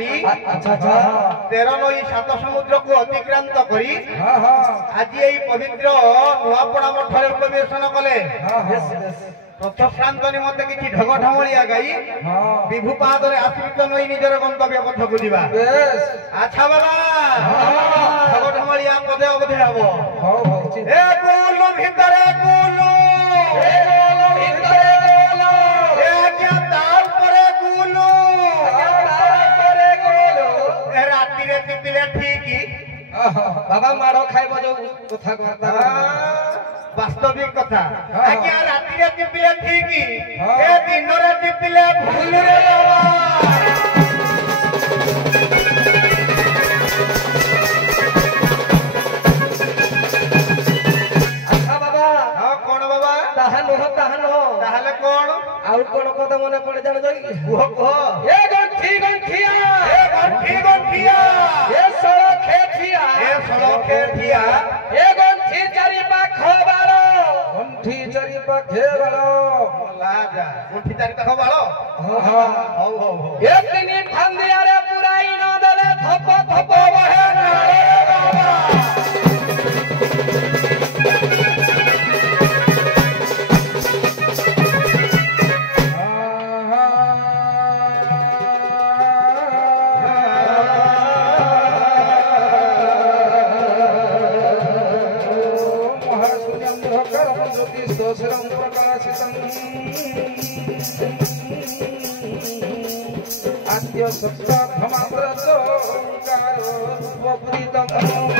करी 13 नई 7 समुद्र को अतिक्रांत करी आज यही पवित्र नुआपड़ा मठरे उपवेशन कले प्रथश्रांत निमंते किछि ढग ढमलिया गाई विभु पादरे आश्रित नई निजर गंतव्य पथ बुझिबा अच्छा बाबा ढग ढमलिया पदे अवधे हबो ए कुलु भितरे कुलु ए कुलु भितरे कुलु ए आज्ञा तार परे कुलु ए राती रे तितिले ठीक बाबा मारो खाइबो जो कथा कहता वास्तविक कथा आज्ञा राती रे तितिले ठीक ए दिन रे तितिले भूल रे बाबा ताहले कोन आउ कोन कथा मने पड़े जान जोई कुह कुह ए गंठिया ए सड़ो खेठिया ए गंठी चारि पाख बालो गंठी चारि पाखे बालो लाजा गंठी चारि पाख बालो हो ए तिनी फंदिया रे पुराई न देले थप थप बहे रे बाबा आद्य सप्ताह हमारा तो कारो वपुरितम